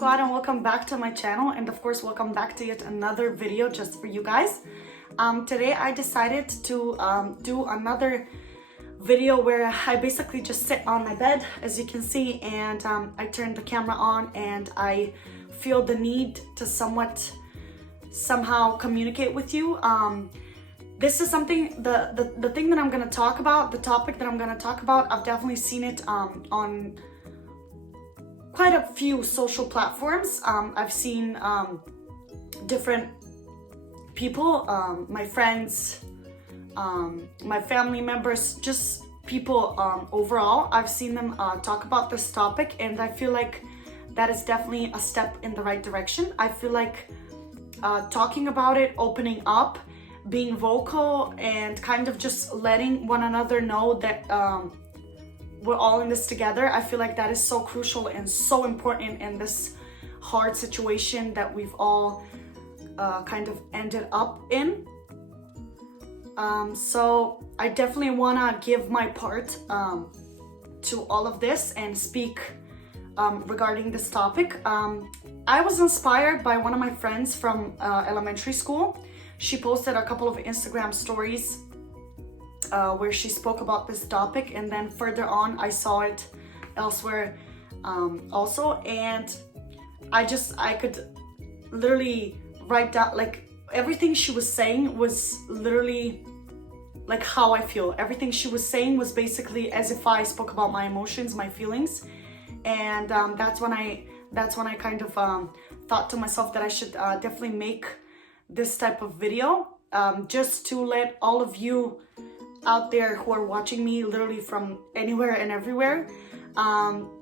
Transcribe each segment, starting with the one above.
squad, and welcome back to my channel, and of course welcome back to yet another video just for you guys. Today I decided to do another video where I basically just sit on my bed, as you can see, and I turn the camera on and I feel the need to somehow communicate with you. This is something, the thing that I'm going to talk about, the topic that I'm going to talk about, I've definitely seen it on quite a few social platforms. I've seen different people, my friends, my family members, just people overall. I've seen them talk about this topic, and I feel like that is definitely a step in the right direction. I feel like talking about it, opening up, being vocal, and kind of just letting one another know that we're all in this together. I feel like that is so crucial and so important in this hard situation that we've all kind of ended up in. So I definitely want to give my part to all of this and speak regarding this topic. I was inspired by one of my friends from elementary school. She posted a couple of Instagram stories where she spoke about this topic, and then further on I saw it elsewhere also, and I could literally write down, like, everything she was saying was literally like how I feel. Everything she was saying was basically as if I spoke about my emotions, my feelings, and that's when I kind of thought to myself that I should definitely make this type of video, just to let all of you out there who are watching me literally from anywhere and everywhere,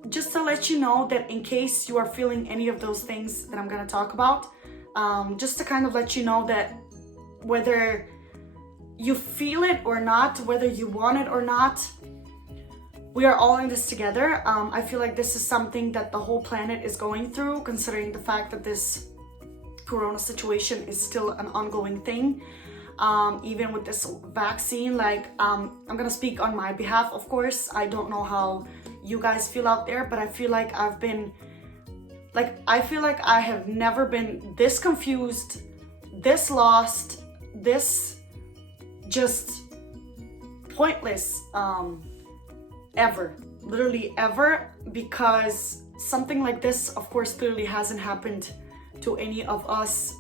just to let you know that in case you are feeling any of those things that I'm going to talk about, just to kind of let you know that whether you feel it or not, whether you want it or not, we are all in this together. I feel like this is something that the whole planet is going through, considering the fact that this corona situation is still an ongoing thing. Even with this vaccine, like, I'm gonna speak on my behalf, of course. I don't know how you guys feel out there, but I feel like I have never been this confused, this lost, this just pointless, ever, literally ever, because something like this, of course, clearly hasn't happened to any of us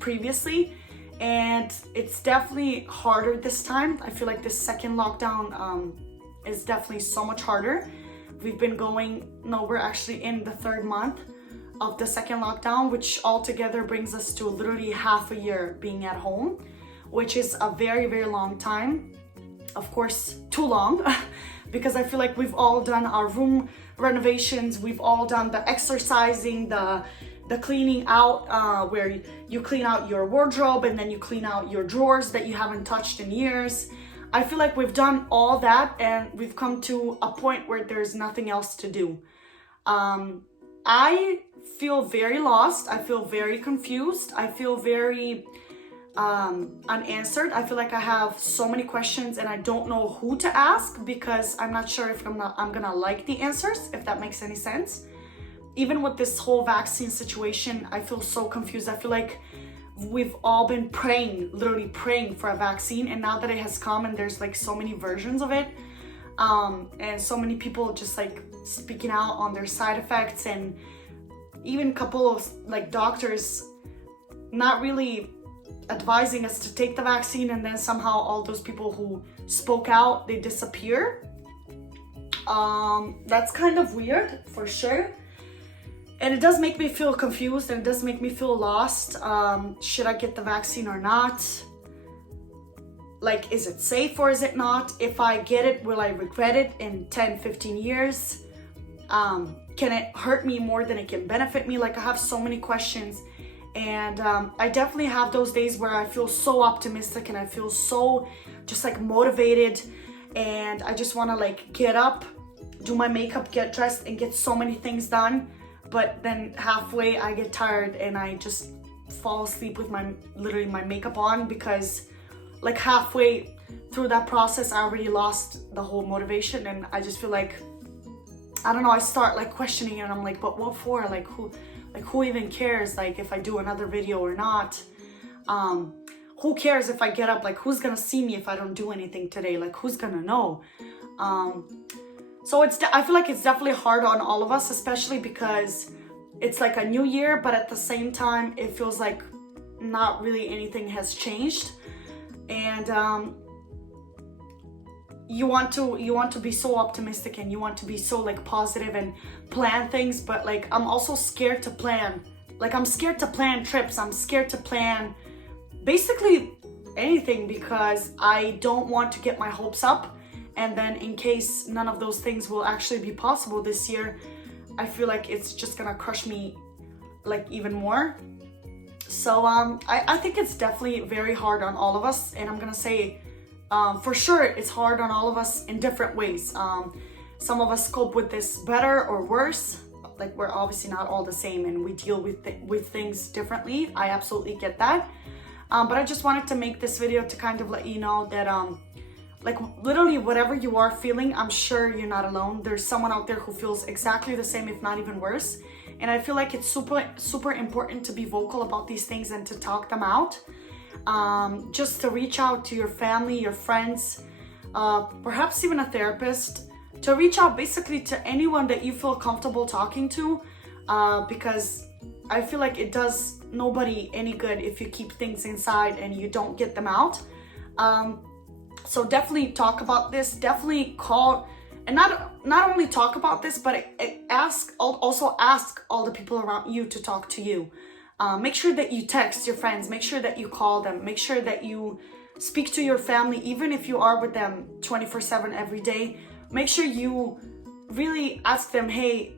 previously, and it's definitely harder this time. I feel like this second lockdown is definitely so much harder. We're actually in the third month of the second lockdown, which altogether brings us to literally half a year being at home, which is a very, very long time. Of course, too long, because I feel like we've all done our room renovations, we've all done the exercising, the cleaning out, where you clean out your wardrobe and then you clean out your drawers that you haven't touched in years. I feel like we've done all that, and we've come to a point where there's nothing else to do. I feel very lost. I feel very confused. I feel very unanswered. I feel like I have so many questions and I don't know who to ask, because I'm not sure if I'm gonna like the answers, if that makes any sense. Even with this whole vaccine situation, I feel so confused. I feel like we've all been praying, literally praying for a vaccine, and now that it has come and there's like so many versions of it, and so many people just like speaking out on their side effects, and even a couple of like doctors not really advising us to take the vaccine, and then somehow all those people who spoke out, they disappear. That's kind of weird for sure. And it does make me feel confused, and it does make me feel lost. Should I get the vaccine or not? Like, is it safe or is it not? If I get it, will I regret it in 10, 15 years? Can it hurt me more than it can benefit me? Like, I have so many questions. And I definitely have those days where I feel so optimistic and I feel so just like motivated. And I just want to like get up, do my makeup, get dressed, and get so many things done. But then halfway I get tired and I just fall asleep with literally my makeup on, because like halfway through that process I already lost the whole motivation, and I just feel like, I don't know, I start like questioning it, and I'm like, but what for? Like, who, Like, who even cares, like, if I do another video or not? Who cares if I get up? Like, who's gonna see me if I don't do anything today? Like, who's gonna know? So I feel like it's definitely hard on all of us, especially because it's like a new year, but at the same time, it feels like not really anything has changed. And you want to be so optimistic, and you want to be so like positive and plan things, but like I'm also scared to plan. Like, I'm scared to plan trips. I'm scared to plan basically anything, because I don't want to get my hopes up, and then in case none of those things will actually be possible this year, I feel like it's just gonna crush me like even more. So I think it's definitely very hard on all of us, and I'm gonna say for sure it's hard on all of us in different ways. Some of us cope with this better or worse. Like, we're obviously not all the same, and we deal with things differently. I absolutely get that. But I just wanted to make this video to kind of let you know that like, literally whatever you are feeling, I'm sure you're not alone. There's someone out there who feels exactly the same, if not even worse. And I feel like it's super important to be vocal about these things and to talk them out. Just to reach out to your family, your friends, perhaps even a therapist, to reach out basically to anyone that you feel comfortable talking to, because I feel like it does nobody any good if you keep things inside and you don't get them out. So definitely talk about this, definitely call, and not only talk about this, but also ask all the people around you to talk to you. Make sure that you text your friends, make sure that you call them, make sure that you speak to your family, even if you are with them 24/7 every day. Make sure you really ask them, hey,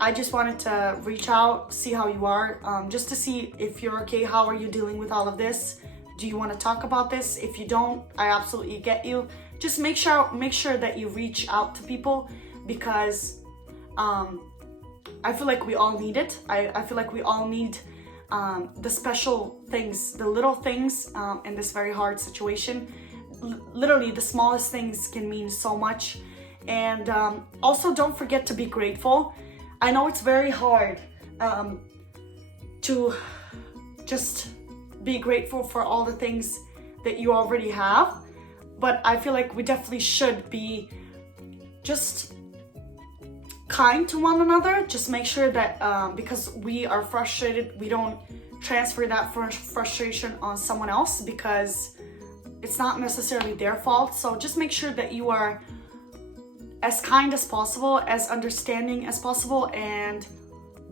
I just wanted to reach out, see how you are, just to see if you're okay. How are you dealing with all of this? Do you want to talk about this? If you don't, I absolutely get you. Just make sure that you reach out to people, because I feel like we all need it. I feel like we all need the special things, the little things in this very hard situation. Literally, the smallest things can mean so much. And also, don't forget to be grateful. I know it's very hard to just be grateful for all the things that you already have, but I feel like we definitely should be just kind to one another. Just make sure that because we are frustrated, we don't transfer that frustration on someone else, because it's not necessarily their fault. So just make sure that you are as kind as possible, as understanding as possible, and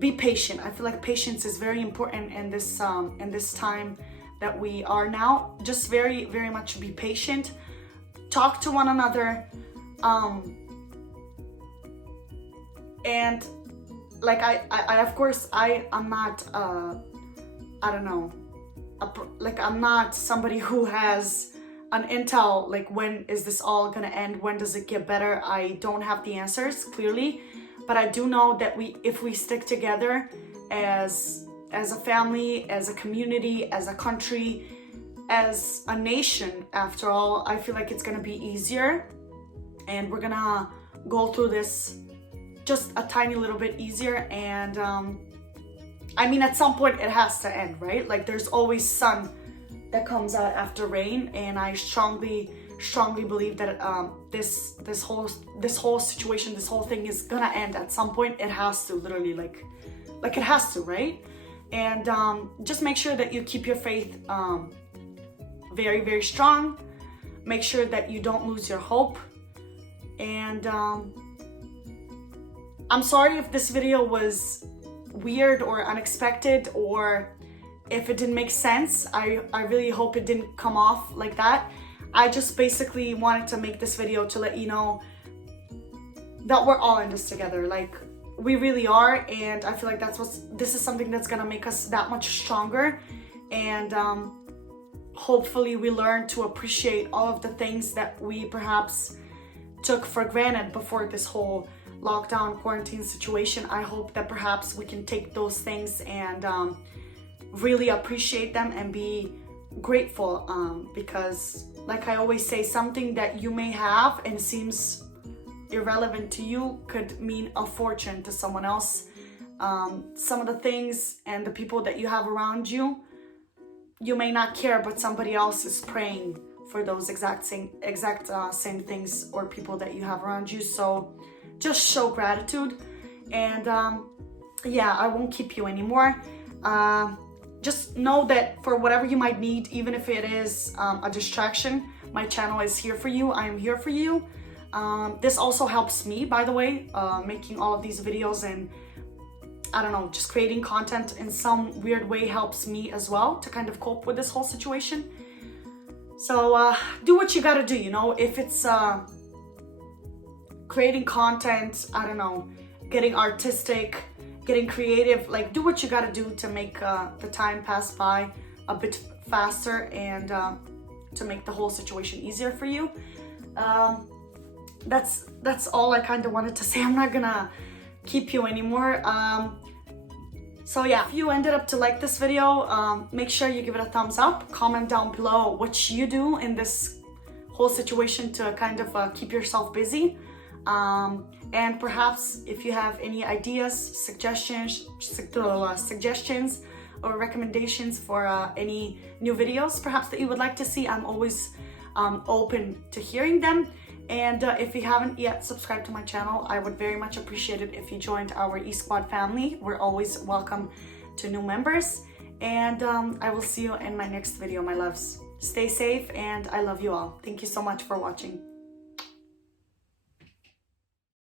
be patient. I feel like patience is very important in this time that we are now. Just very, very much be patient. Talk to one another. And like I of course I'm not I don't know, like I'm not somebody who has an intel, like when is this all gonna end, when does it get better. I don't have the answers clearly, but I do know that if we stick together as a family, as a community, as a country, as a nation, after all, I feel like it's gonna be easier, and we're gonna go through this just a tiny little bit easier. And I mean, at some point it has to end, right? Like, there's always sun that comes out after rain, and I strongly believe that this whole situation, this whole thing is gonna end at some point. It has to, literally, like it has to, right? And just make sure that you keep your faith very, very strong. Make sure that you don't lose your hope. And I'm sorry if this video was weird or unexpected, or if it didn't make sense. I really hope it didn't come off like that. I just basically wanted to make this video to let you know that we're all in this together. Like, we really are, and I feel like this is something that's gonna make us that much stronger. And hopefully we learn to appreciate all of the things that we perhaps took for granted before this whole lockdown quarantine situation. I hope that perhaps we can take those things and really appreciate them and be grateful, because like I always say, something that you may have and seems irrelevant to you could mean a fortune to someone else. some of the things and the people that you have around you, you may not care, but somebody else is praying for those exact same things or people that you have around you. So just show gratitude. And yeah, I won't keep you anymore. Just know that for whatever you might need, even if it is a distraction, my channel is here for you. I am here for you. This also helps me, by the way, making all of these videos, and I don't know, just creating content in some weird way helps me as well to kind of cope with this whole situation. So do what you gotta do, you know. If it's creating content, I don't know, getting artistic, getting creative, like do what you gotta do to make the time pass by a bit faster and to make the whole situation easier for you. That's all I kind of wanted to say. I'm not gonna keep you anymore. So yeah, if you ended up to like this video, make sure you give it a thumbs up. Comment down below what you do in this whole situation to kind of keep yourself busy. And perhaps if you have any ideas, suggestions or recommendations for any new videos perhaps that you would like to see, I'm always open to hearing them. And if you haven't yet subscribed to my channel, I would very much appreciate it if you joined our eSquad family. We're always welcome to new members. And I will see you in my next video, my loves. Stay safe, and I love you all. Thank you so much for watching.